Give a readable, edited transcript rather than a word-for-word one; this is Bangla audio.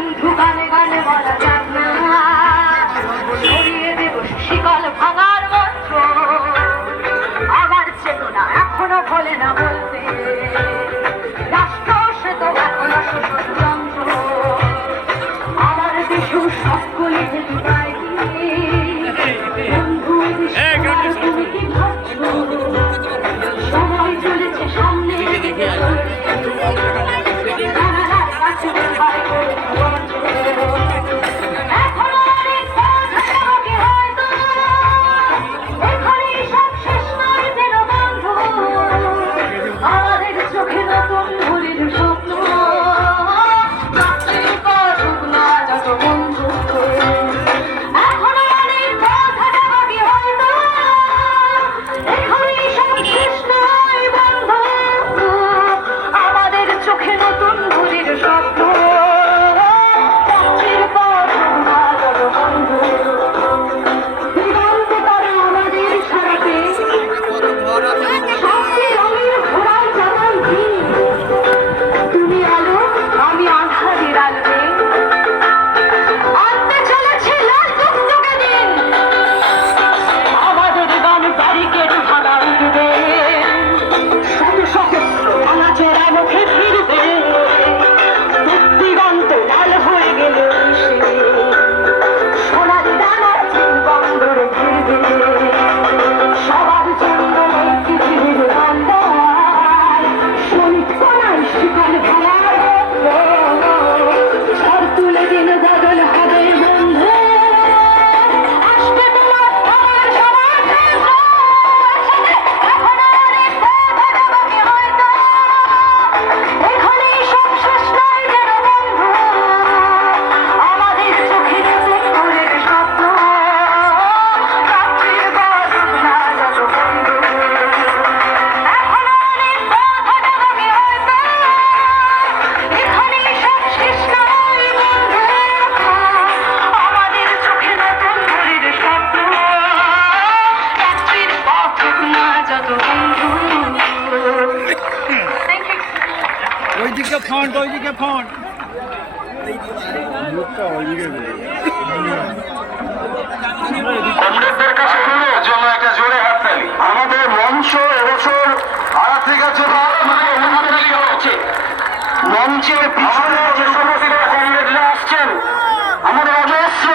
বন্ধু গানে গানে বলা যাক না, ছড়িয়ে দেব শিকল ভাঙার মন্ত্র। আবার চেতনা এখনো ভোলে না বলতে, রাষ্ট্র সে তো এখনো শোষণ যন্ত্র। আমার দেশ সকলে যেতে পাই বন্ধু, তুমি কি ভাবছো? সময় চলেছে সামনে দিকে ওইদিকে ফন্ট, ওইদিকে ফন্ট।